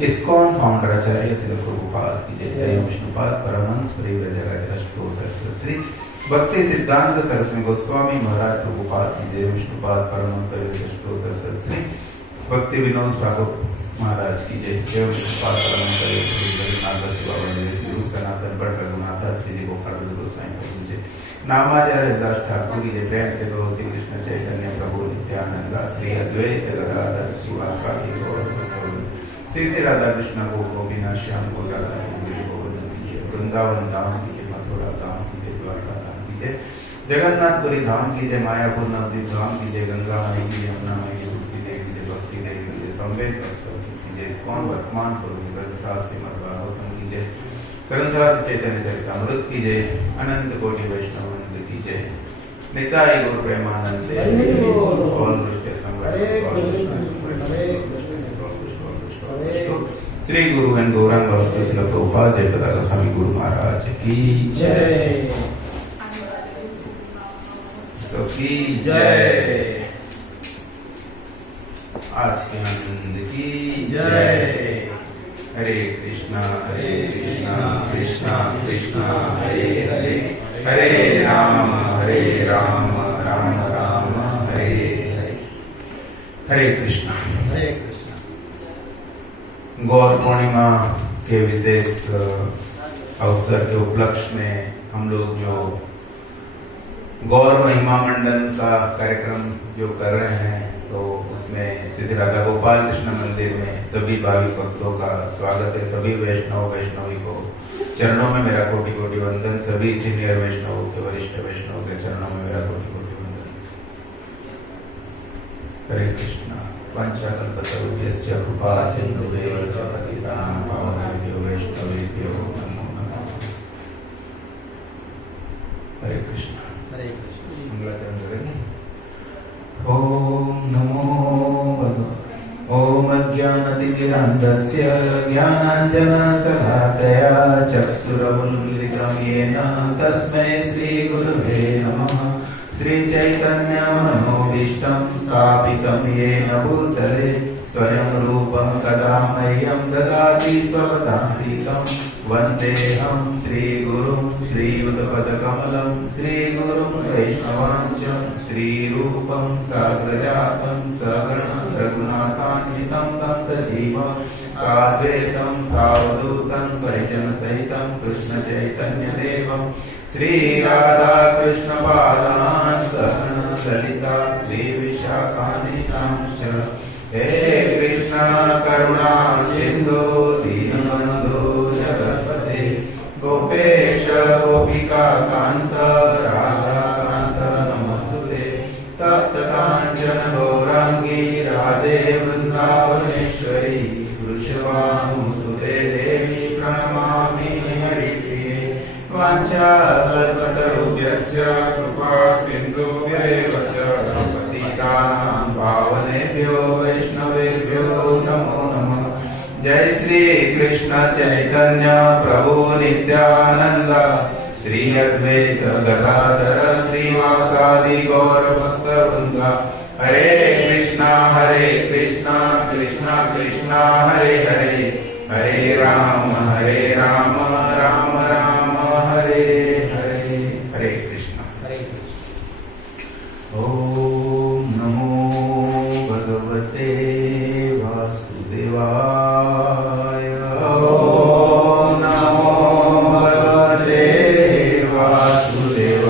ISKCON founder आचार्य श्री प्रभुपाद की जय। जय विष्णुपाद परमहंस श्री भक्ति सिद्धांत सरस्वती गोस्वामी महाराज प्रभुपाद की जय। विष्णुपाद परमहंस श्री भक्ति विनोद ठाकुर महाराज की जय। जय विष्णुपाद परमहंस श्री जगन्नाथ गुरु सनातन भट्ट रघुनाथ श्री गोपाल गोस्वामी की जय। नामाचार्य दास ठाकुर की जय। प्रेम से गो श्री कृष्ण चैतन्य प्रभु नित्यानंद श्री अद्वैत गदाधर शिवासादि गौर श्री श्री राधा कृष्ण को गोपीनाथ श्याम को राधा वृंदावन धाम की जय। मथुरा धाम की जय। द्वारका धाम की जय। जगन्नाथपुरी धाम की जय। मायापुर नवदीप धाम की जय। गंगा माई की जय। यमुना माई की तुलसी देवी की जय। भक्ति देवी की जय। अम्बेडकर की जय। इस्कॉन वर्तमान ग्रंथराज श्रीमद् भागवतम की जय। ग्रंथराज चैतन्य चरितामृत की जय। अनंत कोटि वैष्णव की जय। निताय गुरु प्रेमानंद श्री गुरु एंड गौरांग भक्ति श्री प्रभुपाद जय। पताका स्वामी गुरु महाराज की जय। की जय। आज के आनंद की जय। हरे कृष्णा कृष्णा कृष्णा हरे हरे हरे राम राम राम हरे हरे। हरे कृष्णा। गौर पूर्णिमा के विशेष अवसर के उपलक्ष्य में हम लोग जो गौर महिमा मंडन का कार्यक्रम जो कर रहे हैं, तो उसमें श्री राधा गोपाल कृष्ण मंदिर में सभी भाविक भक्तों का स्वागत है। सभी वैष्णवी को चरणों में मेरा कोटि कोटि वंदन। सभी सीनियर वैष्णव के वरिष्ठ वैष्णव के चरणों में मेरा कोटि कोटि वंदन। हरे कृष्णा। पंचकल्पतरुभ्यश्च कृपा सिन्धुभ्येव च पतितानां पावनेभ्यो वैष्णवेभ्यो नमो नमः। हरे कृष्णा। हरे कृष्ण। मंगलाचरण करेंगे। ओम नमो भगवते। ओम अज्ञानतिमिरान्धस्य ज्ञानाञ्जनशलाकया चक्षुरुन्मिलितं येन तस्मै श्रीगुरुवे नमः। श्रीचैतन्यमनोभीष्टं स्थापितं येन भूतले स्वयं रूपं कदा मह्यं ददाति स्वपदान्तिकं। वन्देऽहं श्रीगुरुं श्रीयुतपदकमलं श्रीगुरुं वैष्णवांश्च श्रीरूपं साग्रजातं सगणं रघुनाथान्वितं तं सजीवं साद्वैतं सावधूतं परिजनसहितं कृष्णचैतन्यदेवं श्रीराधाकृष्णपादान् सहगण ललिता श्रीविशाखान्वितांश्च हे कृष्ण करुणा सिन्धु दीनबन्धो जगत्पते गोपेश गोपिका कान्त राधाकान्त नमोस्तुते तप्त काञ्चन गौराङ्गी राधे वृन्दावनेश्वरी वृषभानुसुते देवी प्रणमामि हरिप्रिये वाञ्छाकल्पतरुभ्यश्च कृपा सिन्धुभ्येव च पतितानां पावनेभ्यो वैष्णवेभ्यो नमो नमः। जय श्री कृष्ण चैतन्य प्रभु नित्यानंद श्री अद्वैत गदाधर श्रीवासादि गौर भक्तवृंद हरे कृष्णा कृष्णा कृष्णा हरे हरे हरे राम राम राम हरे हरे हरे कृष्णा। ओम नमो भगवते वासुदेवाय। ओम नमो भगवते वासुदेवाय।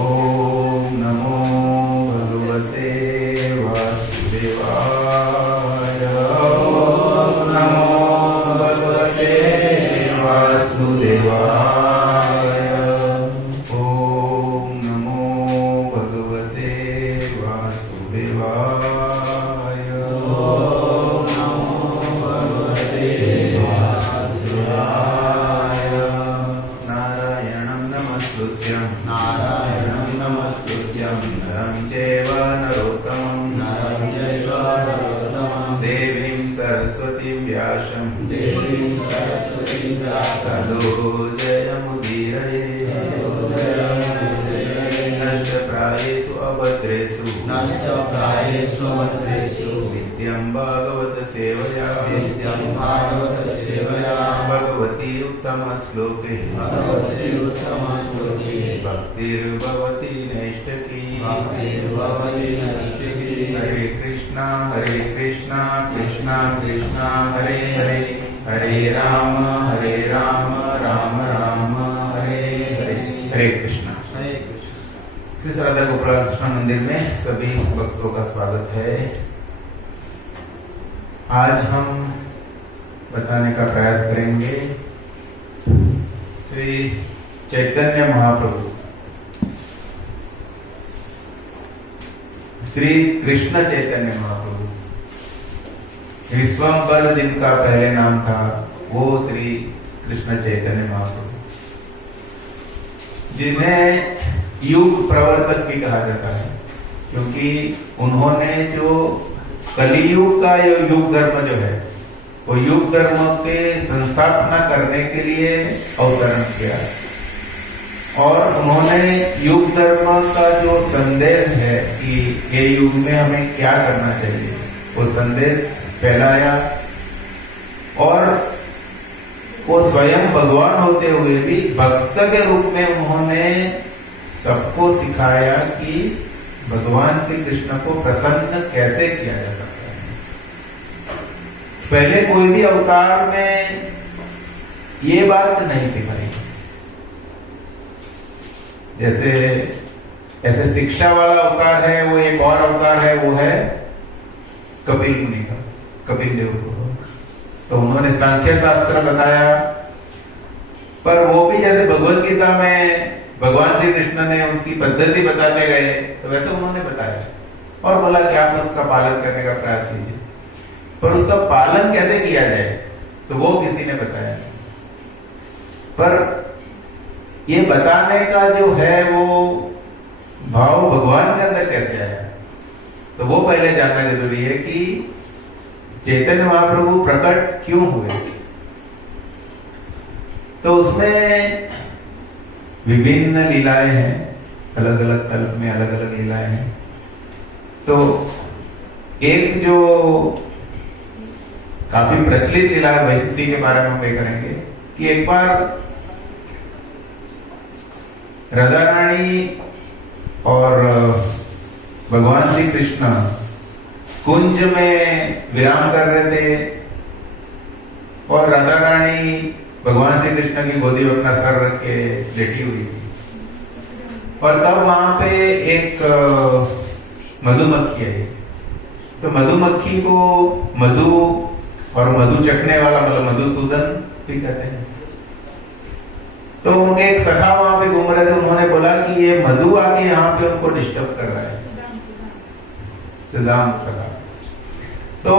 ओम नमो भगवते वासुदेवाय। ओम नमो भगवते वासुदेवाय। ओम नमो भगवते वासुदेवाय। ओम नमो भगवते वासुदेवाय। नारायणं नमस्कृत्यं नरं चैव नरोत्तमं देवीं सरस्वतीं व्यासं ततो जयमुदीरये। नष्टप्रायेषु अभद्रेषु नित्यं भागवत सेवया भगवती उत्तमश्लोके भक्तिर्भवति नैष्ठिकी। हरे कृष्णा कृष्णा कृष्णा हरे हरे हरे राम राम राम हरे हरे हरे कृष्णा। श्री राधा गोपाल कृष्ण मंदिर में सभी भक्तों का स्वागत है। आज हम बताने का प्रयास करेंगे श्री चैतन्य महाप्रभु श्री कृष्ण चैतन्य महाप्रभु। विश्वम्बर जिनका पहले नाम था वो श्री कृष्ण चैतन्य महाप्रभु, जिन्हें युग प्रवर्तक भी कहा जाता है, क्योंकि उन्होंने जो कलियुग का युग धर्म जो है वो युग धर्म के संस्थापना करने के लिए अवतरण किया और उन्होंने युग धर्म का जो संदेश है कि ये युग में हमें क्या करना चाहिए वो संदेश फैलाया। और वो स्वयं भगवान होते हुए भी भक्त के रूप में उन्होंने सबको सिखाया कि भगवान श्री कृष्ण को प्रसन्न कैसे किया जा सकता है। पहले कोई भी अवतार में ये बात नहीं सिखाई। जैसे शिक्षा वाला अवतार है वो एक और अवतार है, वो है कपिल मुनि का, कपिल देव को। तो उन्होंने सांख्य शास्त्र बताया, पर वो भी जैसे भगवत गीता में भगवान श्री कृष्ण ने उनकी पद्धति बताते गए तो वैसे उन्होंने बताया और बोला कि आप उसका पालन करने का प्रयास कीजिए, पर उसका पालन कैसे किया जाए तो वो किसी ने बताया। पर ये बताने का जो है वो भाव भगवान के अंदर कैसे आया, तो वो पहले जानना जरूरी है कि चैतन्य महाप्रभु प्रकट क्यों हुए। तो उसमें विभिन्न लीलाएं हैं, अलग अलग कल्प में अलग अलग लीलाएं हैं। तो एक जो काफी प्रचलित लीला है वैंसी के बारे में हम करेंगे कि एक बार राधा रानी और भगवान श्री कृष्ण कुंज में विराम कर रहे थे और राधा रानी भगवान श्री कृष्ण की गोदी में अपना सर रख के लेटी हुई थी। और तब वहां पे एक मधुमक्खी आई। तो मधुमक्खी को मधु और मधु चखने वाला मतलब मधुसूदन भी कहते हैं। तो उनके एक सखा वहां पे घूम रहे थे, उन्होंने बोला कि ये मधु आके यहाँ पे उनको डिस्टर्ब कर रहा है, सिद्धांत सखा। तो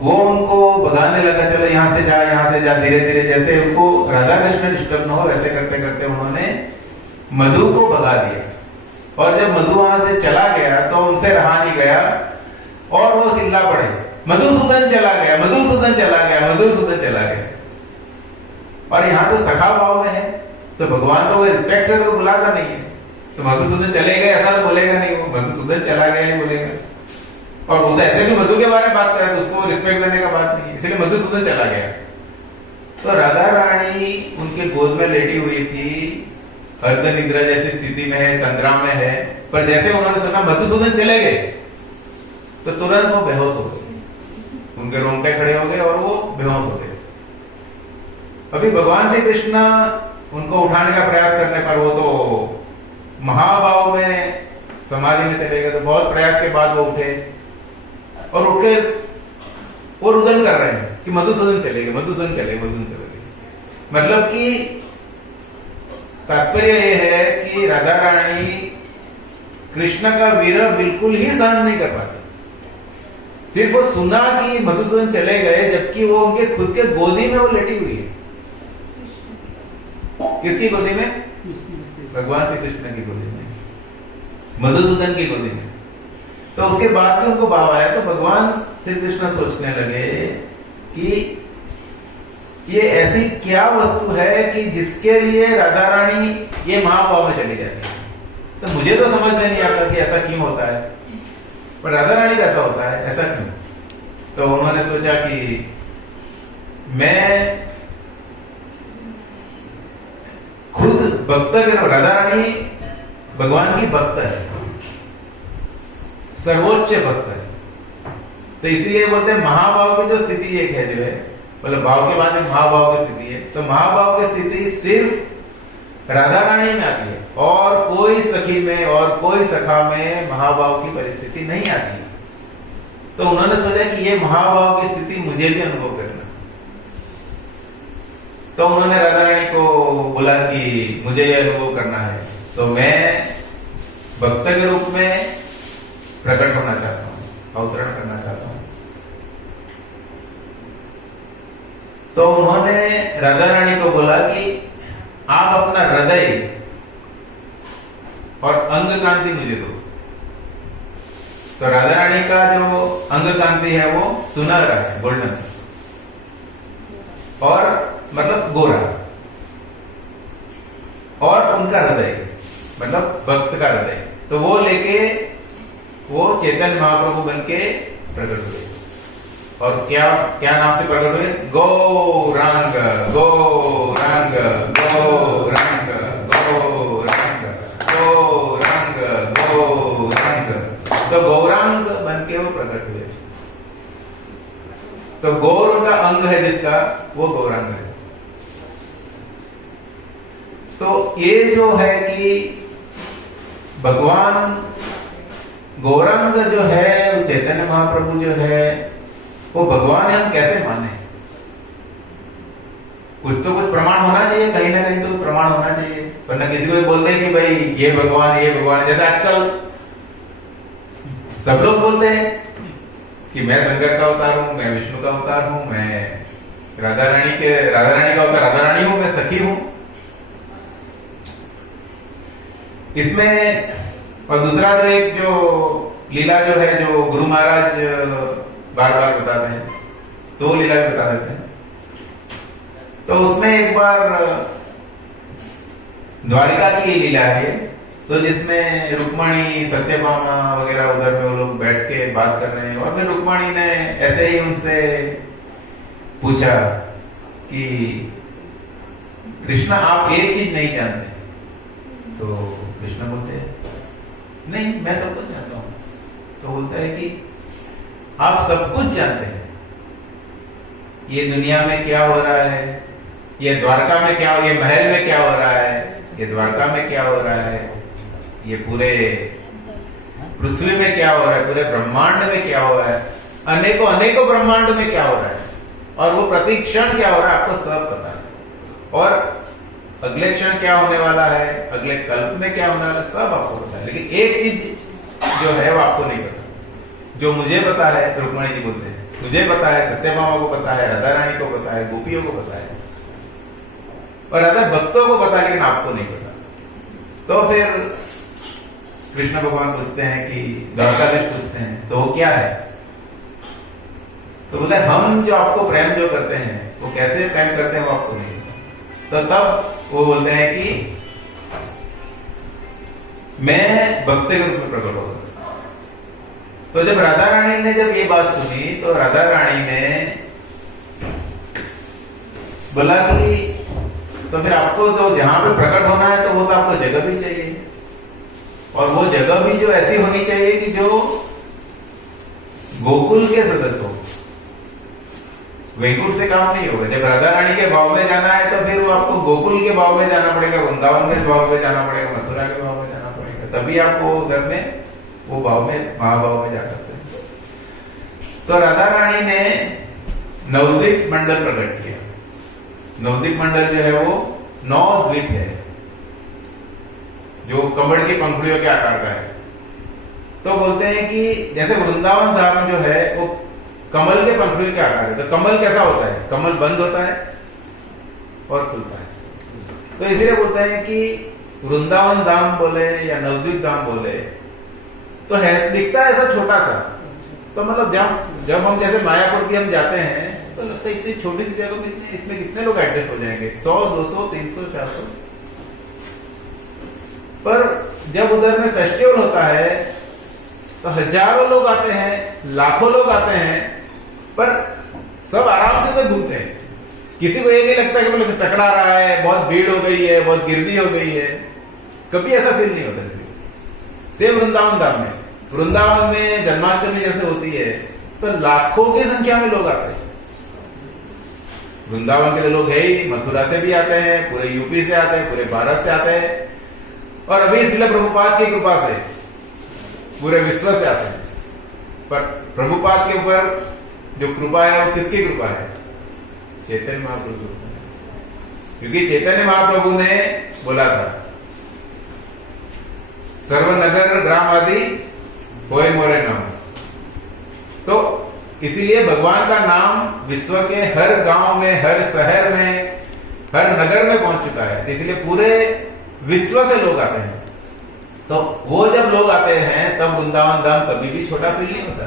वो उनको भगाने लगा, चलो यहाँ से जा, धीरे धीरे जैसे उनको राधा कृष्ण डिस्टर्ब न हो वैसे करते करते उन्होंने मधु को भगा दिया। और जब मधु वहां से चला गया तो उनसे रहा नहीं गया और वो चिल्ला पड़े, मधुसूदन चला गया, मधुसूदन चला गया, मधुसूदन चला गया। और यहाँ तो सखा भाव में है, तो भगवान को रिस्पेक्ट से तो बुलाता नहीं है, तो मधुसूदन चले गए ऐसा तो बोलेगा नहीं, वो मधुसूदन चला गया ही बोलेगा। और वो तो ऐसे भी मधु के बारे में बात करे तो उसको रिस्पेक्ट देने का बात नहीं है, इसलिए मधुसूदन चला गया। तो राधा रानी उनके गोद में लेटी हुई थी, अर्ध निद्रा जैसी स्थिति में है, तंद्रा में है। पर जैसे उन्होंने सुना मधुसूदन चले गए तो तुरंत वो बेहोश हो गए, उनके रोंगटे खड़े हो गए और वो बेहोश हो गए। अभी भगवान श्री कृष्ण उनको उठाने का प्रयास करने पर वो तो महाभाव में समाधि में चले गए। तो बहुत प्रयास के बाद वो उठे और उठ के वो रुदन कर रहे हैं कि मधुसूदन चले गए, मधुसूदन चले गए, मधुसूदन चले गए। मतलब कि तात्पर्य यह है कि राधा रानी कृष्ण का विरह बिल्कुल ही सहन नहीं कर पाती। सिर्फ वो सुना कि मधुसूदन चले गए, जबकि वो उनके खुद के गोदी में वो लेटी हुई है। किसकी गोदी में? भगवान श्री कृष्ण की गोदी में, मधुसूदन की गोदी में। तो उसके बाद में उनको भाव आया, तो भगवान श्री कृष्ण सोचने लगे कि ये ऐसी क्या वस्तु है कि जिसके लिए राधा रानी ये महाभाव में चली जाती है। तो मुझे तो समझ में नहीं आता कि ऐसा क्यों होता है, पर राधा रानी का ऐसा होता है, ऐसा क्यों? तो उन्होंने सोचा कि मैं खुद भक्त के, राधा रानी भगवान की भक्त है, सर्वोच्च भक्त है। तो इसीलिए बोलते हैं महाभाव की जो स्थिति एक है, जो है मतलब भाव के बाद में महाभाव की स्थिति है। तो महाभाव की स्थिति सिर्फ राधा रानी में आती है और कोई सखी में और कोई सखा में महाभाव की परिस्थिति नहीं आती। तो उन्होंने सोचा कि ये महाभाव की स्थिति मुझे भी अनुभव करना। तो उन्होंने राधा रानी को बोला कि मुझे ये अनुभव करना है, तो मैं भक्त के रूप में प्रकट होना चाहता हूँ, अवतरण करना चाहता हूँ। तो उन्होंने राधा रानी को बोला कि आप अपना हृदय और अंग कांति मुझे दो। तो राधा रानी का जो अंग कांति है वो सुनहरा है, गोल्डन, और मतलब गोरा, और उनका हृदय मतलब भक्त का हृदय। तो वो लेके वो चैतन्य महाप्रभु बन के प्रकट हुए। और क्या क्या नाम से प्रकट हुए? गौरांग, गौरांग, गौरांग, गौरांग, गौरांग, गौरांग। तो गौरांग बन के वो प्रकट हुए। तो गौर उनका अंग है जिसका, वो गौरांग है। तो ये जो है कि भगवान गौरांग जो है, चैतन्य महाप्रभु जो है, वो भगवान है, हम कैसे माने? कुछ तो कुछ प्रमाण होना चाहिए, कहीं ना कहीं तो प्रमाण होना चाहिए, वरना किसी को बोलते हैं कि भाई ये भगवान, ये भगवान। जैसे आजकल सब लोग बोलते हैं कि मैं शंकर का अवतार हूं, मैं विष्णु का अवतार हूं, मैं राधा रानी का अवतार राधा रानी हूं, मैं सखी हूं। इसमें और दूसरा जो एक जो लीला जो है, जो गुरु महाराज बार बार बताते हैं, तो वो लीला भी बता देते हैं। तो उसमें एक बार द्वारिका की लीला है, तो जिसमें रुक्मणी, सत्यभामा वगैरह उधर में वो लोग बैठ के बात कर रहे हैं। और फिर रुक्मणी ने ऐसे ही उनसे पूछा कि कृष्णा, आप एक चीज नहीं जानते तो कृष्ण बोलते हैं नहीं, मैं सब कुछ जानता हूं। तो बोलता है कि आप सब कुछ जानते हैं, ये दुनिया में क्या हो रहा है, ये द्वारका में क्या, ये महल में क्या हो रहा है, ये द्वारका में क्या हो रहा है, ये पूरे पृथ्वी में क्या हो रहा है, पूरे ब्रह्मांड में क्या हो रहा है, अनेकों अनेकों ब्रह्मांड में क्या हो रहा है, और वो प्रति क्षण क्या हो रहा है आपको सब पता है। और अगले क्षण क्या होने वाला है, अगले कल्प में क्या होने वाला है, सब आपको पता है। लेकिन एक चीज जो है वो आपको नहीं पता। जो मुझे पता है, रुक्मणी जी बोलते हैं, मुझे पता है, सत्यभामा को पता है, राधा रानी को पता है, गोपियों को पता है, और राधा भक्तों को पता है, लेकिन आपको नहीं पता। तो फिर कृष्ण भगवान पूछते हैं कि द्वारकाधीश पूछते हैं तो वो क्या है? तो बोले हम जो आपको प्रेम जो करते हैं वो कैसे प्रेम करते हैं वो आपको नहीं। तो तब वो बोलते हैं कि मैं भक्त के रूप में प्रकट होगा। तो जब राधा रानी ने जब ये बात सुनी तो राधा रानी ने बोला कि तो फिर आपको तो जहां पे प्रकट होना है तो वो तो आपको जगह भी चाहिए, और वो जगह भी जो ऐसी होनी चाहिए कि जो गोकुल के सदस्य हो। वैकुंठ से काम नहीं होगा। जब राधा रानी के भाव में जाना है तो फिर वो आपको गोकुल के भाव में जाना पड़ेगा, वृंदावन के भाव में जाना पड़ेगा, मथुरा के भाव में जाना पड़ेगा, तभी आपको उधर में वो भाव में महाभाव में जा सकते हैं। तो राधा रानी ने नवद्वीप मंडल प्रकट किया। नवद्वीप मंडल जो है वो 9 द्वीप है जो कमल की पंखुड़ियों के आकार का है। तो बोलते हैं कि जैसे वृंदावन धाम जो है वो कमल के पंखुड़ियों के आकार है। तो कमल कैसा होता है? कमल बंद होता है और खुलता है। तो इसलिए बोलते हैं कि वृंदावन धाम बोले या नवद्वीप धाम बोले तो है, दिखता है ऐसा छोटा सा। तो मतलब जब हम जैसे मायापुर की हम जाते हैं तो लगता है इतनी छोटी सी जगह में इसमें कितने लोग एडजस्ट हो जाएंगे, 100, 200, 300, 400। पर जब उधर में फेस्टिवल होता है तो हजारों लोग आते हैं, लाखों लोग आते हैं, पर सब आराम से तो घूमते हैं। किसी को ये नहीं लगता कि मतलब टकरा रहा है, बहुत भीड़ हो गई है, बहुत गिरदी हो गई है, कभी ऐसा फील नहीं होता। सेम वृंदावन धाम में, वृंदावन में जन्माष्टमी जैसे होती है तो लाखों की संख्या में लोग आते हैं। वृंदावन के लोग है ही, मथुरा से भी आते हैं, पूरे यूपी से आते हैं, पूरे भारत से आते हैं, और अभी श्रील प्रभुपाद की कृपा से पूरे विश्व से आते हैं। पर प्रभुपाद के ऊपर जो कृपा है वो किसकी कृपा है? चैतन्य महाप्रभु। क्योंकि चैतन्य महाप्रभु ने बोला था सर्वनगर ग्राम आदि होए मोरे नाम। तो इसीलिए भगवान का नाम विश्व के हर गांव में, हर शहर में, हर नगर में पहुंच चुका है। इसलिए पूरे विश्व से लोग आते हैं। तो वो जब लोग आते हैं तब वृंदावन धाम कभी भी छोटा फील नहीं होता।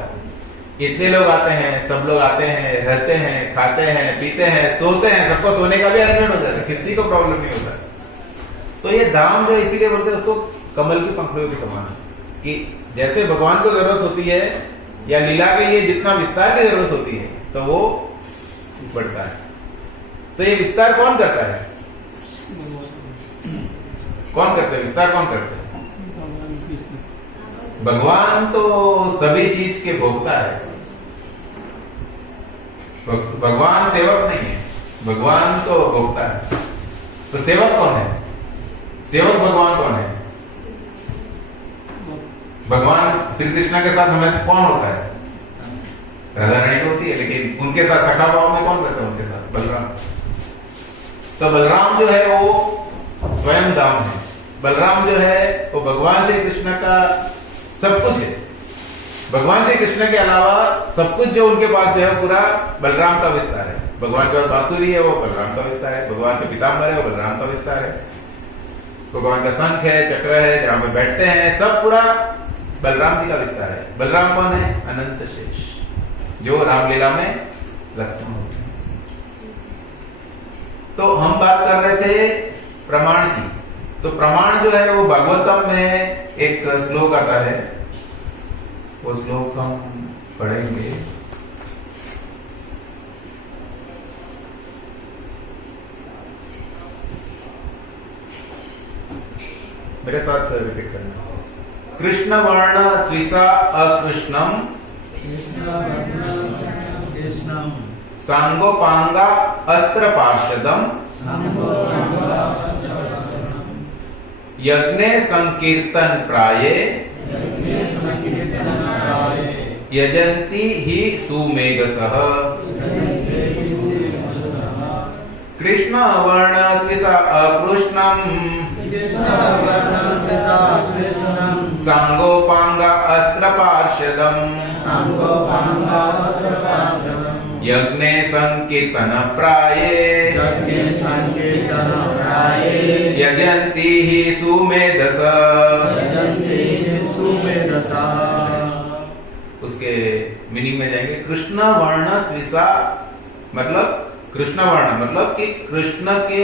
इतने लोग आते हैं, सब लोग आते हैं, रहते हैं, खाते हैं, पीते हैं, सोते हैं, सबको सोने का भी अरेंजमेंट हो जाता है, किसी को प्रॉब्लम नहीं होता। तो ये धाम जो इसीलिए बोलते हैं उसको कमल की पंखुड़ियों के समान, कि जैसे भगवान को जरूरत होती है या लीला के लिए जितना विस्तार की जरूरत होती है तो वो बढ़ता है। तो ये विस्तार कौन करता है? कौन करते हैं विस्तार? कौन करते हैं? भगवान तो सभी चीज के भोक्ता है। भगवान सेवक नहीं है, भगवान तो भोक्ता है। तो सेवक कौन है? सेवक भगवान कौन है? भगवान श्री कृष्ण के साथ हमें से कौन होता है? राधा रानी होती है, लेकिन उनके साथ सखा भाव में कौन रहता है उनके साथ? बलराम। तो बलराम जो है वो स्वयं धाम है। बलराम जो है वो भगवान श्री कृष्ण का सब कुछ है। भगवान श्री कृष्ण के अलावा सब कुछ जो उनके पास जो है पूरा बलराम का विस्तार है। भगवान के पास बांसुरी है, वो बलराम का विस्तार है। भगवान के पिताम्बर है, वो बलराम का विस्तार है। भगवान का शंख है, चक्र है, जहां पे बैठते हैं, सब पूरा बलराम जी का विस्तार है। बलराम कौन है? अनंत शेष, जो रामलीला में लक्ष्मण होते हैं। तो हम बात कर रहे थे प्रमाण की। तो प्रमाण जो है वो भागवतम में एक श्लोक आता है, वो श्लोक हम पढ़ेंगे। मेरे साथ रिपीट करना। कृष्ण वर्ण त्विषा अकृष्णम सांगोपांगा अस्त्र पार्षदम यज्ञे संकीर्तन प्राये यजन्ति हि सुमेघसः। कृष्ण वर्ण त्विषा अकृष्णम सांगोपांगा अस्त्र पार्षदम यज्ञे संकीर्तन प्राये यजन्ति हि सुमेधसः। उसके मीनिंग में जाएंगे। कृष्ण वर्ण त्विषा मतलब कृष्ण वर्ण मतलब कि कृष्ण के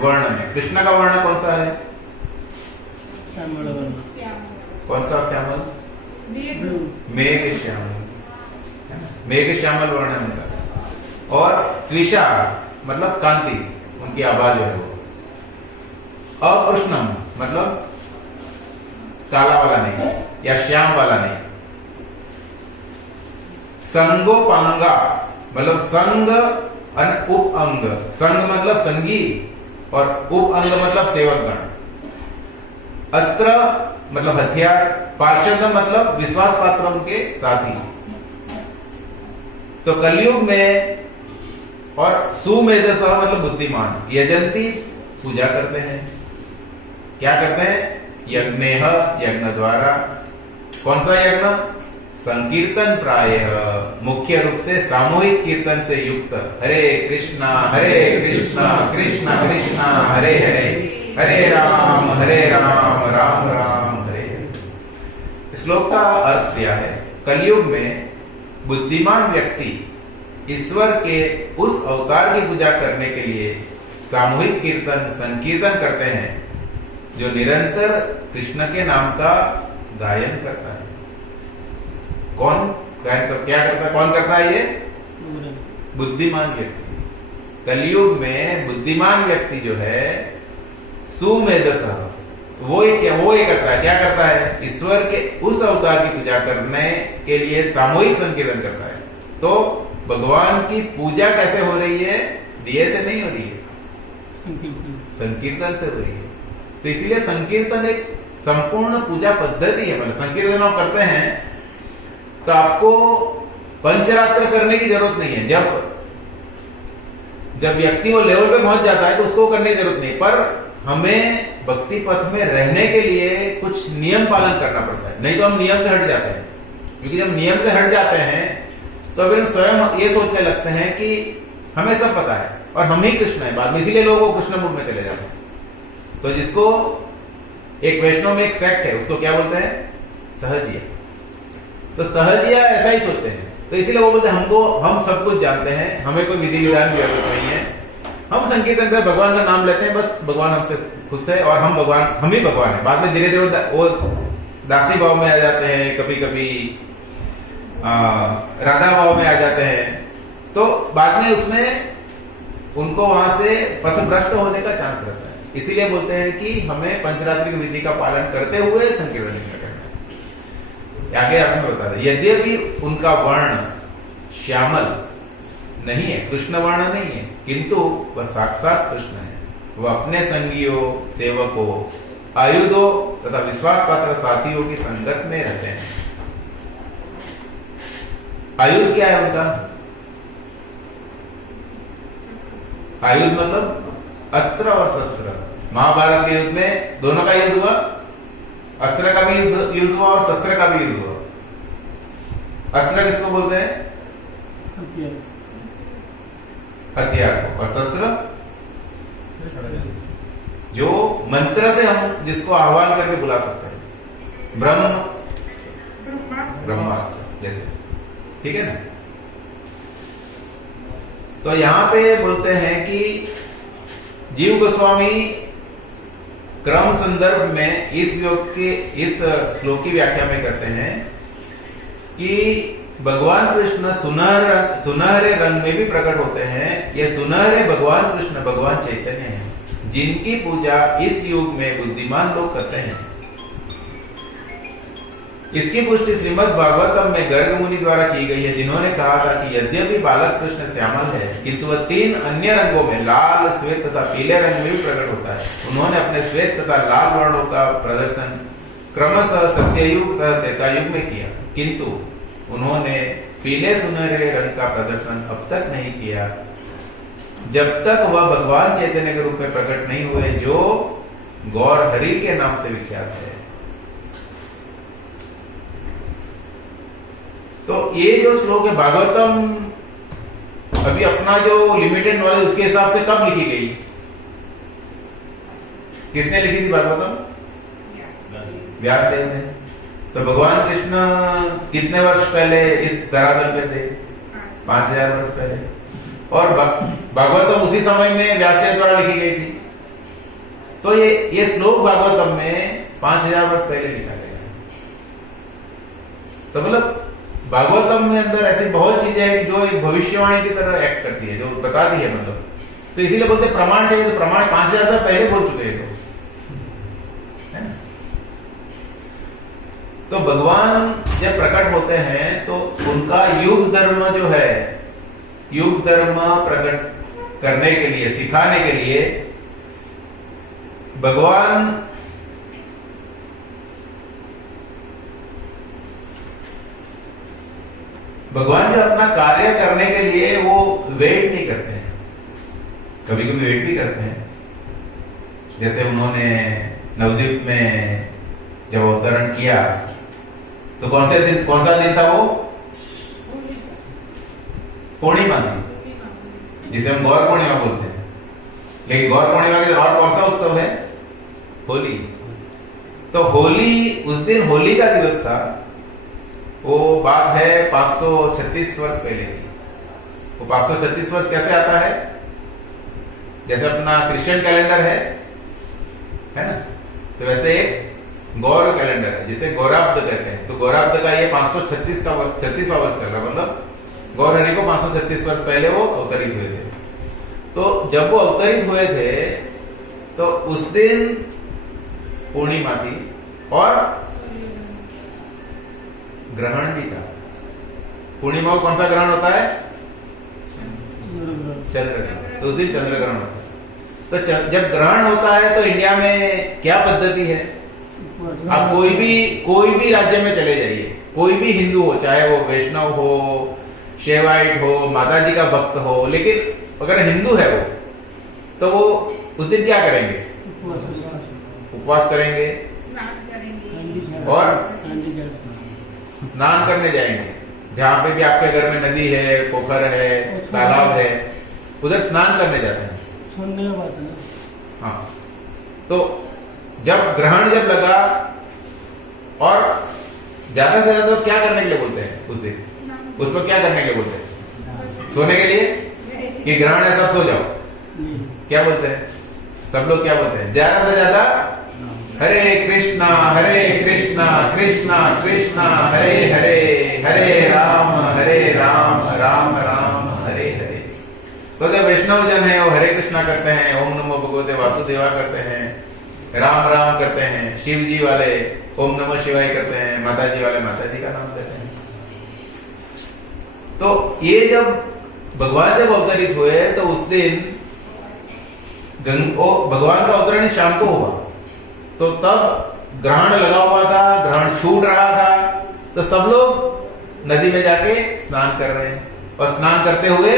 वर्ण में, कृष्ण का वर्ण कौन सा है? कौन सा? श्यामल, मेघ श्यामल, मेघ श्यामल वर्ण है। और त्विषा मतलब कांति, उनकी आवाज है वो। अकृष्णम मतलब काला वाला नहीं या श्याम वाला नहीं। संगोपांगा मतलब संग और उप अंग। संग मतलब संगी और उप अंग मतलब सेवकगण। अस्त्र मतलब हथियार, पार्षद मतलब विश्वास पात्रों के साथी। तो कलयुग में, और सुमेधस मतलब बुद्धिमान। यजंती पूजा करते हैं, क्या करते हैं? यज्ञेह यज्ञ द्वारा। कौन सा यज्ञ? संकीर्तन प्रायः मुख्य रूप से सामूहिक कीर्तन से युक्त। हरे कृष्णा कृष्णा कृष्णा हरे हरे, हरे राम राम राम हरे हरे। श्लोक का अर्थ क्या है? कलयुग में बुद्धिमान व्यक्ति ईश्वर के उस अवतार की पूजा करने के लिए सामूहिक कीर्तन संकीर्तन करते हैं जो निरंतर कृष्ण के नाम का गायन करता है। कौन गायन कर, क्या करता है? कौन करता है? ये बुद्धिमान व्यक्ति। कलयुग में बुद्धिमान व्यक्ति जो है सुमेधस, वो ये करता है, क्या करता है? ईश्वर के उस अवतार की पूजा करने के लिए सामूहिक संकीर्तन करता है। तो भगवान की पूजा कैसे हो रही है? दिए से नहीं हो रही है, संकीर्तन से हो रही है। तो इसीलिए संकीर्तन एक संपूर्ण पूजा पद्धति है। मतलब संकीर्तन आप करते हैं तो आपको पंचरात्र करने की जरूरत नहीं है। जब व्यक्ति वो लेवल पे पहुंच जाता है तो उसको करने की जरूरत नहीं, पर हमें भक्ति पथ में रहने के लिए कुछ नियम पालन करना पड़ता है, नहीं तो हम नियम से हट जाते हैं। क्योंकि जब नियम से हट जाते हैं तो फिर हम स्वयं ये सोचने लगते हैं कि हमें सब पता है और हम ही कृष्ण है बाद में, इसीलिए लोग वो कृष्ण मूड में चले जाते हैं। तो जिसको एक वैष्णव में एक सेक्ट है, उसको क्या बोलते हैं? सहजिया। तो सहजिया ऐसा ही सोचते हैं, तो इसीलिए वो बोलते हैं हम सब कुछ जानते हैं, हमें कोई विधि विधान की जरूरत नहीं है, हम संकीर्तन कर भगवान का नाम लेते हैं, बस भगवान हमसे खुश है और हम ही भगवान है। बाद में धीरे धीरे वो दासी भाव में आ जाते हैं, कभी कभी राधा भाव में आ जाते हैं। तो बाद में उसमें उनको वहां से पथभ्रष्ट होने का चांस रहता है। इसीलिए बोलते हैं कि हमें पंचरात्रि विधि का पालन करते हुए संकीर्तन करना है। आगे आपने बता दें, यद्यपि उनका वर्ण श्यामल नहीं है, कृष्ण वर्ण नहीं है, किंतु वह साक्षात कृष्ण है। वह अपने संगियों, सेवकों, आयुधों तथा विश्वास पात्र साथियों की संगत में रहते हैं। आयुध क्या है उनका? आयुध मतलब अस्त्र और शस्त्र। महाभारत के युद्ध में दोनों का युद्ध हुआ, अस्त्र का भी युद्ध हुआ और शस्त्र का भी युद्ध हुआ। अस्त्र किसको बोलते हैं? हथियार को। और शस्त्र जो मंत्र से हम जिसको आह्वान करके बुला सकते हैं, ब्रह्मास्त्र जैसे, ठीक है ना। तो यहां पे बोलते हैं कि जीव गोस्वामी क्रम संदर्भ में इस श्लोक की व्याख्या में करते हैं कि भगवान कृष्ण सुनहरे रंग में भी प्रकट होते हैं। ये सुनहरे भगवान कृष्ण भगवान चैतन्य हैं। जिनकी पूजा इस युग में बुद्धिमान लोग करते हैं। इसकी पुष्टि श्रीमद् भागवतम में गर्ग मुनि द्वारा की गई है, जिन्होंने कहा था कि यद्यपि बालक कृष्ण श्यामल है, किंतु वह 3 अन्य रंगों में लाल, श्वेत तथा पीले रंग में भी प्रकट होता है। उन्होंने अपने श्वेत तथा लाल वर्णों का प्रदर्शन क्रमशः सत्ययुग तथा त्रेतायुग में किया, किंतु उन्होंने पीले सुनहरे रंग का प्रदर्शन अब तक नहीं किया, जब तक वह भगवान चैतन्य के रूप में प्रकट नहीं हुए, जो गौर हरि के नाम से विख्यात है। तो ये जो श्लोक है भागवतम, अभी अपना जो लिमिटेड नॉलेज उसके हिसाब से कब लिखी गई? किसने लिखी थी भागवतम? व्यासदेव ने। तो भगवान कृष्ण कितने वर्ष पहले इस धरातल पे थे? 5000 वर्ष पहले। और भागवतम उसी समय में व्यासदेव द्वारा लिखी गई थी। तो ये श्लोक भागवतम में 5000 वर्ष पहले लिखा गया। तो मतलब भागवतम में अंदर ऐसी बहुत चीजें हैं जो एक भविष्यवाणी की तरह एक्ट करती है, जो बताती है मतलब। तो इसीलिए बोलते प्रमाण चाहिए, तो प्रमाण 5000 साल पहले बोल चुके हैं लोग। तो भगवान जब प्रकट होते हैं तो उनका युग धर्म जो है, युग धर्म प्रकट करने के लिए, सिखाने के लिए भगवान जो अपना कार्य करने के लिए वो वेट नहीं करते हैं, कभी कभी वेट भी करते हैं। जैसे उन्होंने नवद्वीप में जब अवतरण किया तो कौन सा दिन था वो? पूर्णिमा थी, जिसे हम गौर पूर्णिमा बोलते हैं। लेकिन गौर पूर्णिमा के और कौन सा उत्सव है? होली। तो होली, उस दिन होली का दिवस था। वो बात है 536 वर्ष पहले की। वो 536 वर्ष कैसे आता है? जैसे अपना क्रिश्चियन कैलेंडर है ना, तो वैसे एक गौर कैलेंडर है जिसे गौराब्द कहते हैं। तो गौराब्द का ये 536वां वर्ष चल रहा, मतलब गौर हरि को 536 वर्ष पहले वो अवतरित हुए थे। तो जब वो अवतरित हुए थे तो उस दिन पूर्णिमा थी और ग्रहण भी था। पूर्णिमा को कौन सा ग्रहण होता है? चंद्र ग्रहण। तो उस दिन चंद्र ग्रहण होता है। तो जब ग्रहण होता है तो इंडिया में क्या पद्धति है? आप कोई भी राज्य में चले जाइए, कोई भी हिंदू हो, चाहे वो वैष्णव हो, शेवाइट हो, माता जी का भक्त हो, लेकिन अगर हिंदू है वो, तो वो उस दिन क्या करेंगे? उपवास करेंगे, और स्नान करने जाएंगे। जहां पे भी आपके घर में नदी है, पोखर है, तालाब है, उधर स्नान करने जाते हैं। हाँ, तो जब ग्रहण जब लगा, और ज्यादा से ज्यादा क्या करने के लिए बोलते हैं उस दिन? उस वक्त क्या करने के लिए बोलते हैं? सोने के लिए, कि ग्रहण है सब सो जाओ। क्या बोलते हैं सब लोग? क्या बोलते हैं ज्यादा से ज्यादा? हरे कृष्णा कृष्णा कृष्णा हरे हरे, हरे राम राम राम हरे हरे। तो जो वैष्णव जन है वो हरे कृष्णा करते हैं, ओम नमो भगवते वासुदेवा करते हैं, राम राम करते हैं। शिव जी वाले ओम नमः शिवाय करते हैं, माता जी वाले माता जी का नाम देते हैं। तो ये जब भगवान जब अवतरित हुए तो उस दिन भगवान का अवतरण शाम को हुआ, तो तब ग्रहण लगा हुआ था, ग्रहण छूट रहा था। तो सब लोग नदी में जाके स्नान कर रहे हैं, और स्नान करते हुए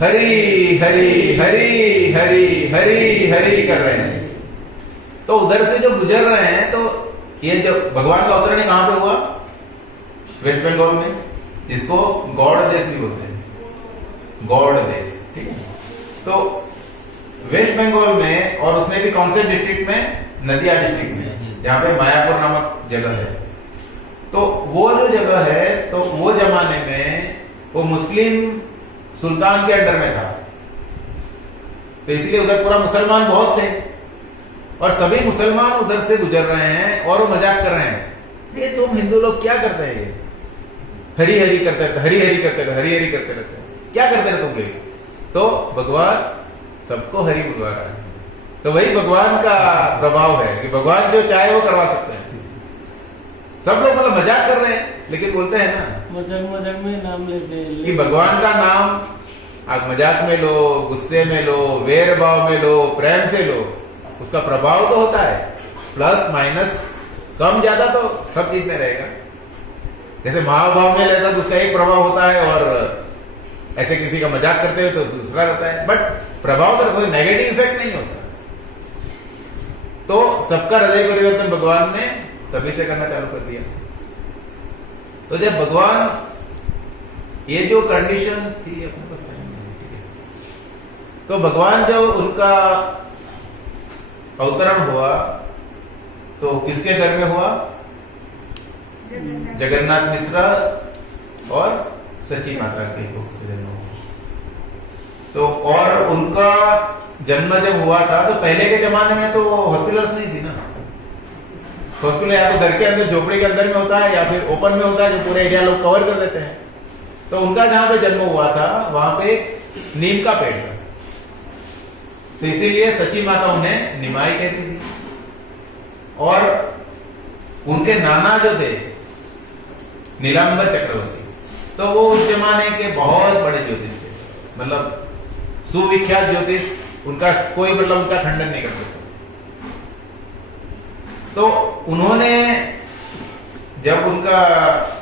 हरि हरि हरि हरि हरि हरि कर रहे हैं। तो उधर से जो गुजर रहे हैं, तो ये जो भगवान का अवतरण कहां पे हुआ? वेस्ट बंगाल में, जिसको गौड़ देश भी बोलते हैं, गौड़ देश। ठीक है, तो वेस्ट बंगाल में, और उसमें भी कौन से डिस्ट्रिक्ट में? नदिया डिस्ट्रिक्ट में, जहां पे मायापुर नामक जगह है। तो वो जो जगह है, तो वो जमाने में वो मुस्लिम सुल्तान के अंडर में था, तो इसलिए उधर पूरा मुसलमान बहुत थे, और सभी मुसलमान उधर से गुजर रहे हैं और वो मजाक कर रहे हैं, ये तुम हिंदू लोग क्या करते हैं? ये हरी हरी करते रहते, हरी हरी करते रहते, हरी हरी करते रहते, क्या करते रहे तुम लोग? तो भगवान सबको हरि बुलवा रहा है। तो वही भगवान का प्रभाव है कि भगवान जो चाहे वो करवा सकते हैं। सब लोग मतलब मजाक कर रहे हैं, लेकिन बोलते हैं ना मजाक में नाम लेते हैं कि भगवान का नाम आप मजाक में लो, गुस्से में लो, वेर भाव में लो, प्रेम से लो, उसका प्रभाव तो होता है। प्लस माइनस कम ज्यादा तो सब चीज में रहेगा। जैसे महाभाव में लेता तो उसका एक प्रभाव होता है, और ऐसे किसी का मजाक करते हुए तो दूसरा रहता है। बट प्रभाव का कोई नेगेटिव इफेक्ट नहीं होता। तो सबका हृदय परिवर्तन भगवान ने तभी से करना चालू कर दिया। तो जब भगवान ये जो कंडीशन थी अपने पास, तो भगवान जब उनका अवतरण हुआ तो किसके घर में हुआ? जगन्नाथ मिश्रा और सची माता के जन्म हुआ। तो और उनका जन्म जब हुआ था तो पहले के जमाने में तो हॉस्पिटल्स नहीं थी ना। हॉस्पिटल या तो घर के अंदर झोपड़ी के अंदर में होता है या फिर ओपन में होता है, जो पूरे एरिया लोग कवर कर देते हैं। तो उनका जहां पे जन्म हुआ था वहां पे नीम का पेड़ था, तो इसीलिए सची माता उन्हें निमाई कहती थी। और उनके नाना जो थे नीलांबर चक्रवर्ती, तो वो उस जमाने के बहुत बड़े ज्योतिष थे, मतलब सुविख्यात ज्योतिष। उनका कोई मतलब उनका खंडन नहीं कर सकता। तो उन्होंने जब उनका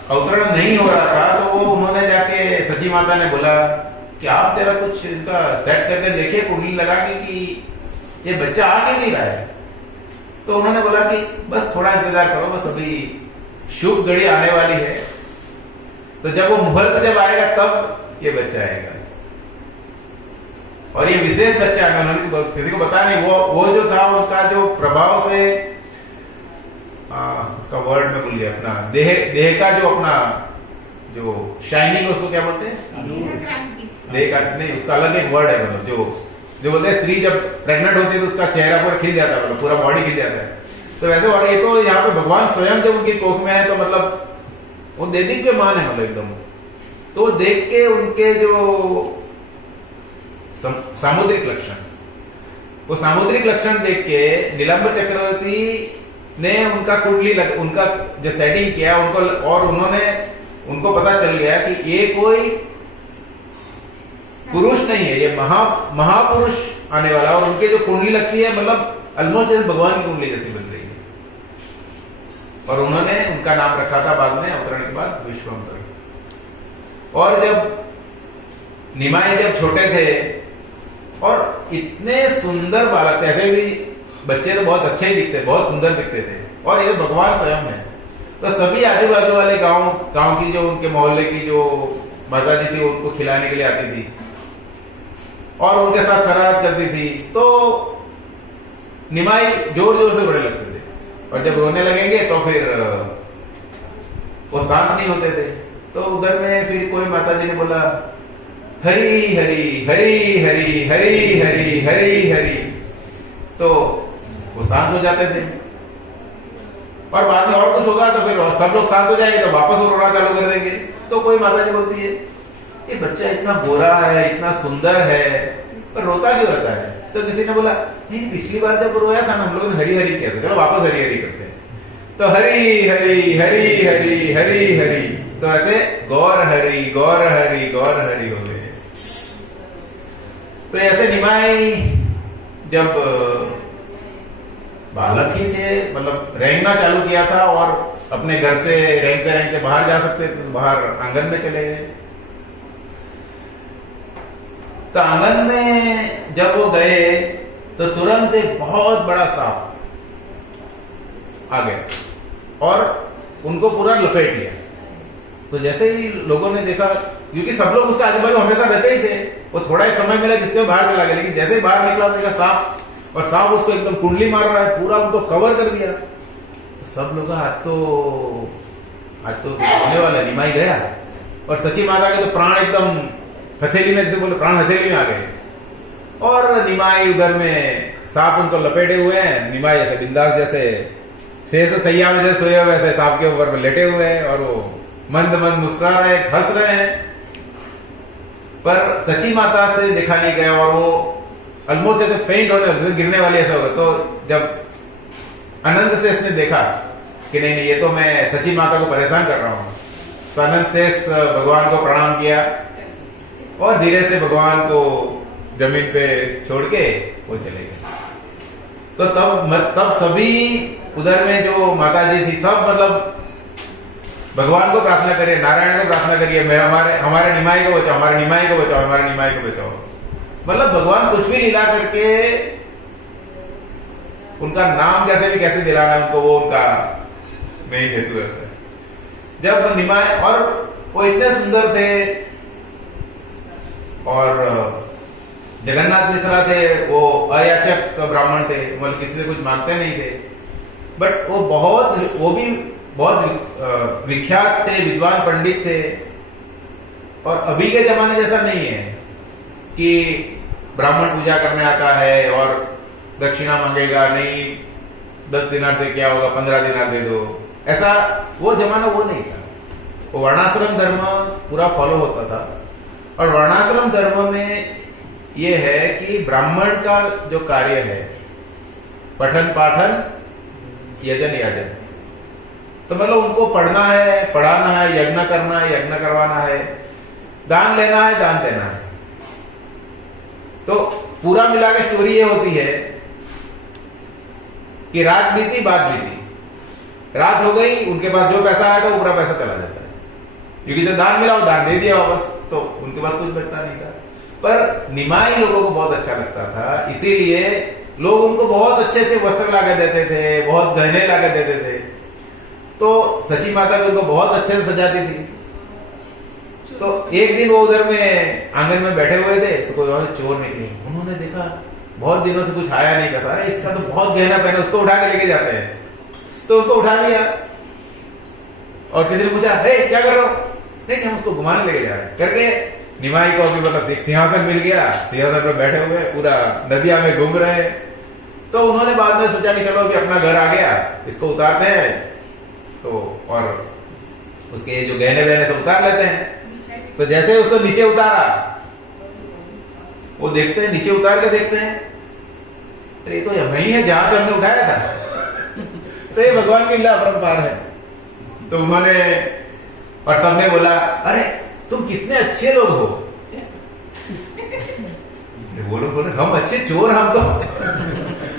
अवतरण नहीं हो रहा था तो वो उन्होंने जाके सची माता ने बोला कि आप तेरा कुछ इनका सेट करके देखिए कुंडली लगा के कि ये बच्चा आ क्यों नहीं रहा है। तो उन्होंने बोला कि बस थोड़ा इंतजार करो, बस अभी शुभ घड़ी आने वाली है, तो जब वो मुहूर्त जब आएगा तब ये बच्चा आएगा। और ये विशेष बच्चा आएगा, उन्होंने किसी को बता नहीं। वो जो था उसका जो प्रभाव से उसका वर्ड में बोलिए अपना देह का जो अपना जो शाइनिंग, उसको क्या बोलते हैं? देह का नहीं, उसका अलग एक वर्ड है। मतलब जो बोलते हैं स्त्री जब प्रेग्नेंट होती है तो उसका चेहरा पूरा खिल जाता है, मतलब पूरा बॉडी खिल जाता है। तो वैसे और ये तो यहाँ पे भगवान स्वयं जब उनकी कोख में है तो मतलब वो दैनिक के मान है, मतलब एकदम। तो देख के उनके जो सामुद्रिक लक्षण, वो सामुद्रिक लक्षण देख के नीलांबर चक्रवर्ती ने उनका कुंडली उनका जो सेटिंग किया उनको, और उनको पता चल गया कि ये कोई पुरुष नहीं है, ये महापुरुष आने वाला। और उनके जो कुंडली लगती है मतलब ऑलमोस्ट जैसे भगवान की कुंडली जैसी बन रही है। और उन्होंने उनका नाम रखा था बाद में अवतरण के बाद विश्वामित्र। और जब निमाई जब छोटे थे और इतने सुंदर बालक, ऐसे भी बच्चे तो बहुत अच्छे ही दिखते, बहुत सुंदर दिखते थे, और ये भगवान स्वयं है। तो सभी आजू बाजू वाले गांव की जो उनके मोहल्ले की जो माता जी थी उनको खिलाने के लिए आती थी और उनके साथ शरारत करती थी। तो निमाई जोर जोर से रोने लगते थे, और जब रोने लगेंगे तो फिर वो शांत नहीं होते थे। तो उधर में फिर कोई माता जी ने बोला हरी हरी हरी हरी हरी हरी हरी हरी, तो वो शांत हो जाते थे। और बाद में और कुछ होगा तो फिर सब लोग शांत हो जाएंगे तो वापस वो रोना चालू कर देंगे। तो कोई माता जी बोलती है ये बच्चा इतना गोरा है, इतना सुंदर है, पर रोता क्यों रहता है? तो किसी ने बोला नहीं, पिछली बार जब रोया था ना हम लोगों ने हरी हरी किया था, चलो वापस हरी हरी करते हैं। तो हरी हरी हरी हरी हरी हरी, तो ऐसे गौर हरी गौर हरी गौर हरी हो गए। तो ऐसे निमाई जब बालक ही थे, मतलब रेंगना चालू किया था और अपने घर से रेंगते रेंगते बाहर जा सकते थे, तो बाहर आंगन में चले गए। तो आंगन में जब वो गए तो तुरंत एक बहुत बड़ा सांप आ गया और उनको पूरा लपेट लिया। तो जैसे ही लोगों ने देखा, क्योंकि सब लोग उसके आजू बाजू हमेशा रहते ही थे, वो थोड़ा ही समय मिला जिसके बाहर चला गया, लेकिन जैसे ही बाहर निकला देखा सांप, और सांप उसको एकदम कुंडली मार रहा है, पूरा उनको कवर कर दिया। तो सब लोग आज तो होने वाला, निमाई गया। और सची माता के तो प्राण एकदम हथेली में, जैसे बोले प्राण हथेली में आ गए। और निमाई उधर में सांप उनको लपेटे हुए हैं, निमाई जैसे बिंदास जैसे शेष सैया में जैसे सोए हुए वैसे सांप के ऊपर में लेटे हुए हैं, और वो मंद मंद मुस्कुरा रहे, हंस रहे हैं। पर सची माता से देखा नहीं गया और वो ऑलमोस्ट जैसे फेंट होने जैसे गिरने वाली ऐसा होगा। तो जब अनंत शेष ने देखा कि नहीं ये तो मैं सची माता को परेशान कर रहा हूं, तो अनंत शेष भगवान को प्रणाम किया और धीरे से भगवान को जमीन पे छोड़ के वो चले गए। तो तब सभी उधर में जो माता जी थी सब मतलब भगवान को प्रार्थना करिए, नारायण को प्रार्थना करिए, हमारे निमाई को बचाओ, हमारे निमाई को बचाओ, हमारे निमाई को बचाओ। मतलब भगवान कुछ भी लीला करके उनका नाम कैसे दिलाना है उनको, वो उनका मेन हेतु है। जब निमाय और वो इतने सुंदर थे और जगन्नाथ मिश्रा थे, वो अयाचक ब्राह्मण थे, मतलब किसी से कुछ मांगते नहीं थे, बट वो भी बहुत विख्यात थे, विद्वान पंडित थे। और अभी के जमाने जैसा नहीं है कि ब्राह्मण पूजा करने आता है और दक्षिणा मांगेगा, नहीं 10 दिनार से क्या होगा, 15 दिनार दे दो, ऐसा वो जमाना वो नहीं था। वो वर्णाश्रम धर्म पूरा फॉलो होता था। और वर्णाश्रम धर्म में ये है कि ब्राह्मण का जो कार्य है पठन पाठन यजन याजन, तो मतलब उनको पढ़ना है, पढ़ाना है, यज्ञ करना है, यज्ञ करवाना है, दान लेना है, दान देना है। तो पूरा मिला के स्टोरी ये होती है कि रात बीती बात बीती, रात हो गई, उनके पास जो पैसा आया था वो पूरा पैसा चला जाता है, क्योंकि जो दान मिला वो दान दे दिया वापस, तो उनके पास कुछ बचता नहीं था। पर निमाई लोगों को बहुत अच्छा लगता था, इसीलिए लोग उनको बहुत अच्छे अच्छे वस्त्र लाके देते थे, बहुत गहने लाके देते थे। तो सची माता भी उनको बहुत अच्छे से सजाती थी। तो एक दिन वो उधर में आंगन में बैठे हुए थे, तो कोई और चोर निकले, उन्होंने देखा बहुत दिनों से कुछ आया नहीं करता, अरे इसका तो बहुत गहना पहना, उसको उठा के लेके जाते हैं। तो उसको उठा लिया और किसी ने पूछा, हे क्या कर रहे हो? नहीं हम उसको घुमाने लेके जा रहे हैं करके निमाई को अभी मतलब एक सिंहासन मिल गया, सिंहासन पर बैठे हुए पूरा नदिया में घूम रहे हैं। तो उन्होंने बाद में सोचा कि चलो अभी अपना घर आ गया, इसको उतारते हैं, तो और उसके जो गहने बहने सब उतार लेते हैं। तो जैसे उसको नीचे उतारा, वो देखते हैं, नीचे उतार के देखते हैं, अरे ये तो वही है जहां से हमने उठाया था। तो ये भगवान की लीला अपरंपार है। तो उन्होंने और सबने बोला, अरे तुम कितने अच्छे लोग हो। वो लोग बोले, हम अच्छे चोर हम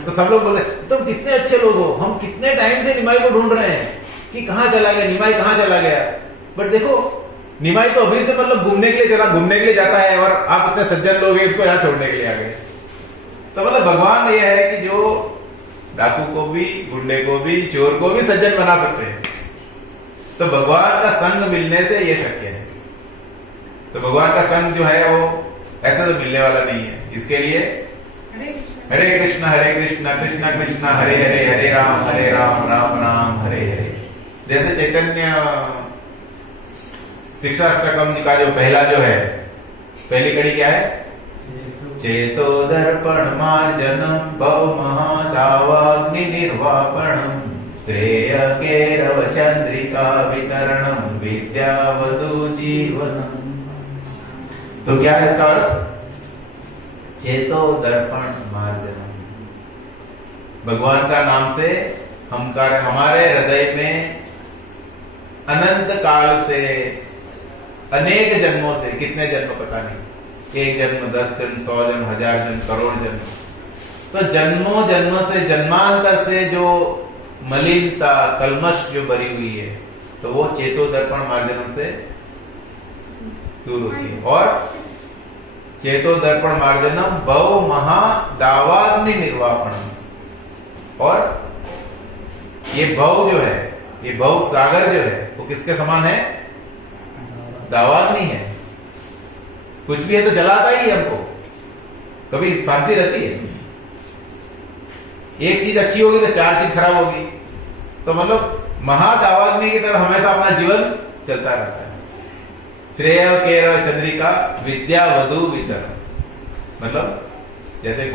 तो सब लोग बोले, तुम कितने अच्छे लोग हो, हम कितने टाइम से निमाई को ढूंढ रहे हैं कि कहां चला गया, निमाई कहां चला गया। बट देखो निमाई तो अभी से मतलब घूमने के लिए जाता है, और आप इतने सज्जन लोग हैं, इसको यहाँ छोड़ने के लिए आ गए। तो मतलब भगवान ये है कि जो डाकू को भी, गुंडे को भी, चोर को भी सज्जन बना सकते हैं। तो भगवान का संग मिलने से ये शक्य है। तो भगवान का संग जो है वो ऐसा तो मिलने वाला नहीं है। इसके लिए हरे कृष्ण कृष्ण कृष्ण हरे हरे, हरे राम राम राम हरे हरे। जैसे चैतन्य शिक्षाष्टकम का जो पहला जो है, पहली कड़ी क्या है? चेतो दर्पण मार्जनम भव महादावाग्नि निर्वापणम श्रेय केरव चंद्रिका वितरणम विद्यावधु जीवनम। तो क्या है इसका अर्थ? चेतो दर्पण मार्जनम। भगवान का नाम से हमारे हृदय में अनंत काल से, अनेक जन्मों से, कितने जन्म पता नहीं, 1 जन्म, 10 जन्म, 100 जन्म, 1000 जन्म, करोड़ जन्म, तो जन्मों जन्म से, जन्मांतर से जो मलिनता, कलमश जो भरी हुई है, तो वो चेतो दर्पण मार्जनम से दूर होती है। और चेतो दर्पण मार्जनम भव महा दावाग्नि निर्वापणम। और ये भव जो है, ये भव सागर जो है, वो किसके समान है? दावाग्नि है। कुछ भी है तो जलाता ही हमको, कभी शांति रहती है? एक चीज अच्छी होगी तो 4 चीज खराब होगी। तो मतलब महादावाग्नि की तरह हमेशा अपना जीवन चलता रहता है। श्रेय केरव चंद्रिका विद्या वधु वितरण, मतलब जैसे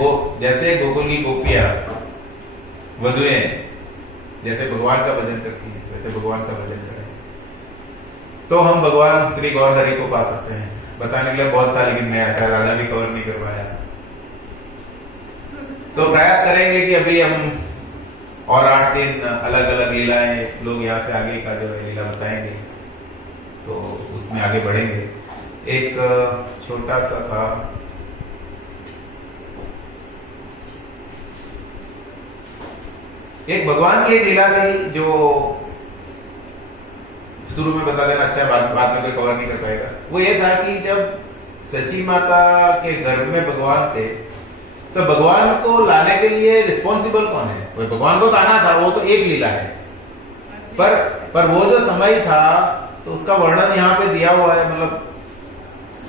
गोकुल की गोपियां, वधुएं जैसे भगवान का भजन करती है, वैसे भगवान का भजन करें तो हम भगवान श्री गौर हरि को पा सकते हैं। बताने के लिए बहुत था, लेकिन मैं ऐसा ज्यादा भी कवर नहीं कर पाया। तो प्रयास करेंगे कि अभी हम और 8 दिन अलग अलग लीलाएं लोग यहाँ से आगे का जो है लीला बताएंगे, तो उसमें आगे बढ़ेंगे। एक छोटा सा था, एक भगवान की एक लीला थी जो शुरू में बता देना अच्छा है, बाद में कोई कवर नहीं कर पाएगा। वो ये था कि जब सची माता के गर्भ में भगवान थे, तो भगवान को लाने के लिए रिस्पॉन्सिबल कौन है? वो भगवान को तो आना था, वो तो एक लीला है, पर वो जो समय था तो उसका वर्णन यहाँ पे दिया हुआ है। मतलब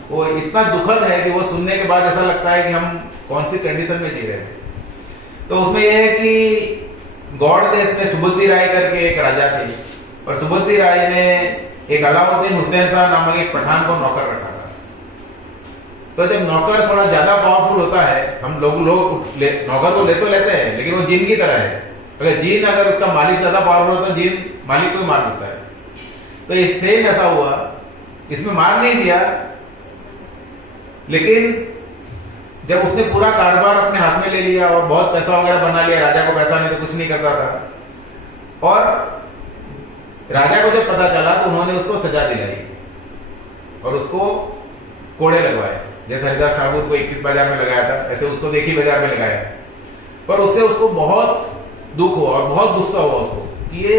वो इतना दुखद है कि वो सुनने के बाद ऐसा लगता है कि हम कौन सी कंडीशन में जी रहे हैं। तो उसमें यह है कि गौड़ देश में सुबुद्धि राय करके एक राजा थे, और सुबुद्धि राय ने एक अलाउद्दीन हुसैन शाह नामक एक पठान को नौकर रखा था। तो जब नौकर थोड़ा ज्यादा पावरफुल होता है, हम लोग नौकर को ले तो लेते हैं, लेकिन वो जीन की तरह है। अगर उसका मालिक ज्यादा पावरफुल होता है, जीन मालिक को ही मार देता है। तो इस सेम ऐसा हुआ, इसमें मार नहीं दिया, लेकिन जब उसने पूरा कारोबार अपने हाथ में ले लिया और बहुत पैसा वगैरह बना लिया, राजा को पैसा नहीं तो कुछ नहीं करता था, और राजा को जब पता चला तो उन्होंने उसको सजा दिलाई और उसको कोड़े लगवाए। जैसे हरिदास ठाकुर को 21 बाजार में लगाया था, ऐसे उसको देखी बाजार में लगाया। पर उससे उसको बहुत दुख हुआ और बहुत गुस्सा हुआ उसको कि ये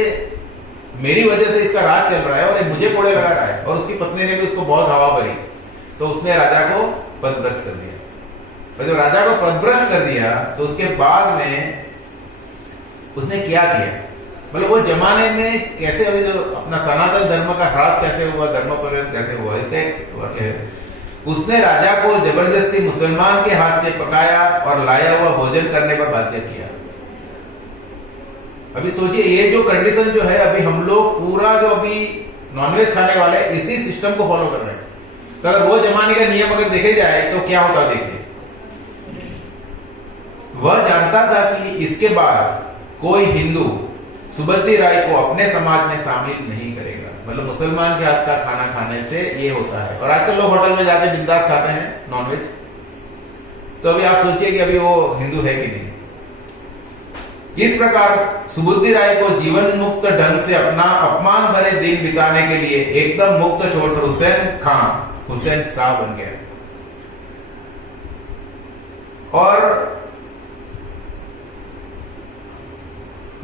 मेरी वजह से इसका राज चल रहा है और ये मुझे कोड़े लगा रहा है। और उसकी पत्नी ने भी उसको बहुत हवा भरी, तो उसने राजा को पदभ्रष्ट कर दिया। और जब राजा को पदभ्रष्ट कर दिया तो उसके बाद में उसने क्या किया, मतलब वो जमाने में कैसे, अभी जो अपना सनातन धर्म का ह्रास कैसे हुआ, धर्म परिवर्तन कैसे हुआ, इसका एक वाक्य है। उसने राजा को जबरदस्ती मुसलमान के हाथ से पकाया और लाया हुआ भोजन करने पर बाध्य किया। अभी सोचिए, ये जो कंडीशन जो है, अभी हम लोग पूरा जो अभी नॉनवेज खाने वाले इसी सिस्टम को फॉलो कर रहे हैं। तो अगर वो जमाने का नियम अगर देखे जाए तो क्या होता, देखिए। वह जानता था कि इसके बाद कोई हिंदू सुबुद्धि राय को अपने समाज में शामिल नहीं करेगा। मतलब मुसलमान के हाथ का खाना खाने से ये होता है। और आजकल लोग होटल में जाके बिंदास खाते हैं नॉनवेज। तो अभी आप सोचिए कि अभी वो हिंदू है कि नहीं। इस प्रकार सुबुद्धि राय को जीवन मुक्त ढंग से अपना अपमान भरे दिन बिताने के लिए एकदम मुक्त छोड़कर हुसैन शाह बन गया। और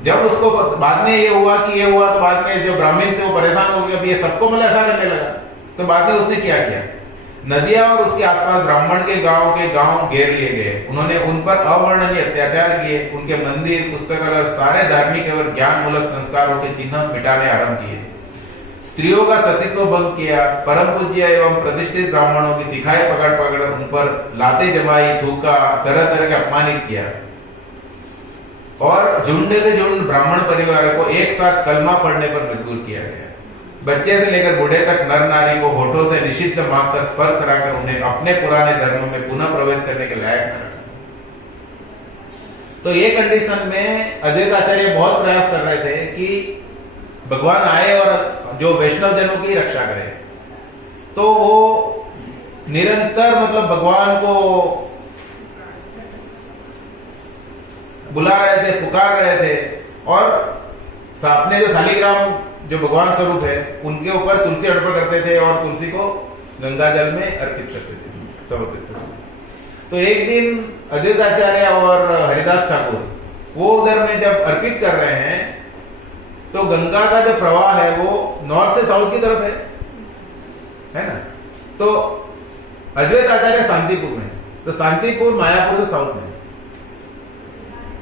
जब उसको बाद में ये हुआ तो बाद में जो ब्राह्मण से वो परेशान हो गया, अब ये सबको मतलब ऐसा करने लगा। तो बाद में उसने क्या किया, नदिया और उसके आसपास ब्राह्मण के गांव घेर लिए गए। उन्होंने उन पर अवर्णनीय अत्याचार किए। उनके मंदिर, पुस्तकालय, सारे धार्मिक एवं ज्ञान मूलक संस्कारों के चिन्ह मिटाने आरंभ किए। स्त्रियों का सतीत्व भंग किया। परम पूज्य एवं प्रतिष्ठित ब्राह्मणों की शिखाएं पकड़ उन पर लाते जमाई, थूका, तरह तरह के अपमानित किया। और झुंड के झुंड ब्राह्मण परिवार को एक साथ कलमा पढ़ने पर मजबूर किया गया। बच्चे से लेकर बूढ़े तक नर नारी को होठों से निषिद्ध मांस का स्पर्श कराकर उन्हें अपने पुराने धर्म में पुनः प्रवेश करने के लायक न रखा। तो ये कंडीशन में अद्वैत आचार्य बहुत प्रयास कर रहे थे कि भगवान आए और जो वैष्णव जनों की रक्षा करे। तो वो निरंतर मतलब भगवान को बुला रहे थे, पुकार रहे थे, और अपने जो शालिग्राम जो भगवान स्वरूप है उनके ऊपर तुलसी अर्पण करते थे और तुलसी को गंगा जल में अर्पित करते थे, समर्पित करते थे। तो एक दिन अद्वैत आचार्य और हरिदास ठाकुर वो उधर में जब अर्पित कर रहे हैं, तो गंगा का जो प्रवाह है वो नॉर्थ से साउथ की तरफ है ना। तो अद्वैत आचार्य शांतिपुर में, तो शांतिपुर मायापुर से साउथ में।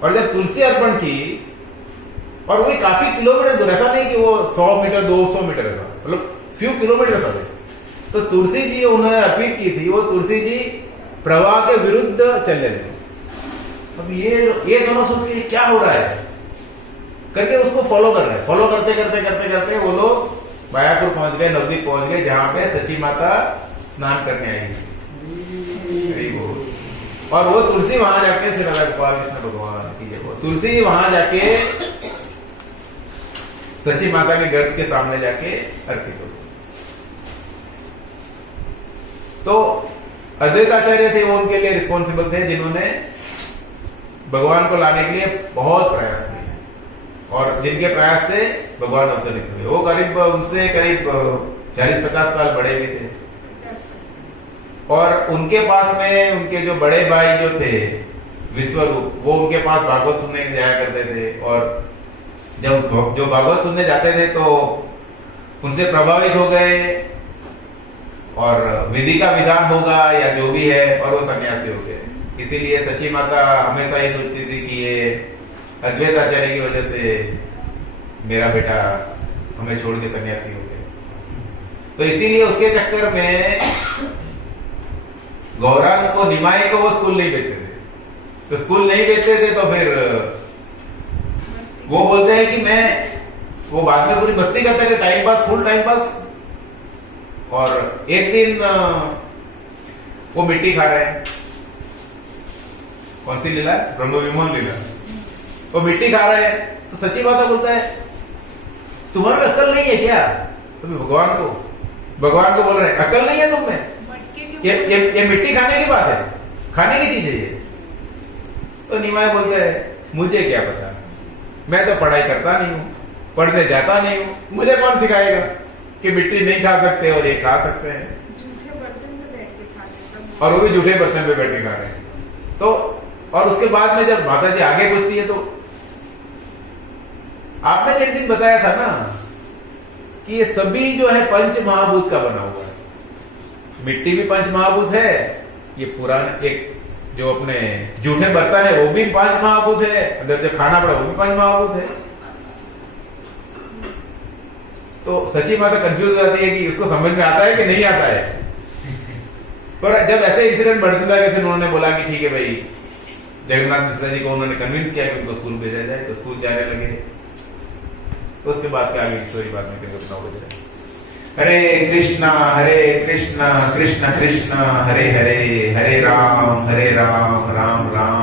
और जब तुलसी अर्पण की, और वो काफी किलोमीटर दूर, ऐसा नहीं कि वो 100 मीटर 200 मीटर ऐसा, मतलब फ्यू किलोमीटर था। तो तुलसी जी उन्होंने अर्पित की थी, वो तुलसी जी प्रवाह के विरुद्ध चल रहे थे। अब ये दोनों सोच के क्या हो रहा है करके उसको फॉलो कर रहे हैं। फॉलो करते करते वो लोग मायापुर पहुंच गए, नवदीप पहुंच गए, जहां पे सची माता स्नान करने आएगी। और वो तुलसी वहां जाके श्री राधा गोपाल कृष्ण भगवान की जय, वो तुलसी वहां जाके सची माता के गर्भ के सामने जाके अर्पित हो। तो अद्वैत आचार्य थे, वो उनके लिए रिस्पॉन्सिबल थे, जिन्होंने भगवान को लाने के लिए बहुत प्रयास किए और जिनके प्रयास से भगवान अवतरित हुए, वो करीब उनसे करीब 40-50 साल बड़े भी थे। और उनके पास में उनके जो बड़े भाई जो थे विश्वरूप, वो उनके पास भागवत सुनने जाया करते थे। और जब जो भागवत सुनने जाते थे तो उनसे प्रभावित हो गए और विधि का विधान होगा या जो भी है, और वो सन्यासी हो गए। इसीलिए सची माता हमेशा ये सोचती थी कि ये अद्वैत आचार्य की वजह से मेरा बेटा हमें छोड़ के सन्यासी हो गया। तो इसीलिए उसके चक्कर में गौरांग को, निमाई को वो स्कूल नहीं भेजते थे। तो स्कूल नहीं भेजते थे तो फिर वो बोलते हैं कि वो बाद में पूरी मस्ती करते थे, time pass, full time pass. और एक दिन वो मिट्टी खा रहे हैं, कौन सी लीला? ब्रह्म विमोहन लीला। वो मिट्टी खा रहे हैं तो सची बात बोलता है, तुम्हारे में अक्ल नहीं है क्या? तो भगवान को बोल रहे हैं, अक्ल नहीं है तुम में? ये मिट्टी खाने की बात है, खाने की चीज है ये। तो निमाय बोलते हैं, मुझे क्या पता, मैं तो पढ़ाई करता नहीं हूं, पढ़ने जाता नहीं हूं, मुझे कौन सिखाएगा कि मिट्टी नहीं खा सकते और ये खा सकते हैं। जूठे बर्तन में बैठ के खाते हैं, और वो भी जूठे बर्तन पे बैठ के खा रहे हैं। तो और उसके बाद में जब माता जी आगे पूछती है तो आपने एक दिन बताया था ना कि ये सभी जो है पंच महाभूत का बना हुआ है। मिट्टी भी पंच महाभूत है, ये पुराना एक जो अपने जूठे बर्तन है वो भी पंच महाभूत है, अंदर जो खाना पड़ा वो भी पंच महाभूत है। तो सची माता कंफ्यूज हो जाती है कि उसको समझ में आता है कि नहीं आता है। पर जब ऐसे इंसिडेंट बढ़ने लगे फिर उन्होंने बोला कि ठीक है भाई, जगन्नाथ मिश्रा जी को उन्होंने कन्विंस किया कि उनको स्कूल भेजा जाए, तो स्कूल जाने लगे। तो उसके बाद क्या आगे स्टोरी बाद में कितना हो जाए। हरे कृष्णा कृष्ण कृष्ण हरे हरे, हरे राम राम राम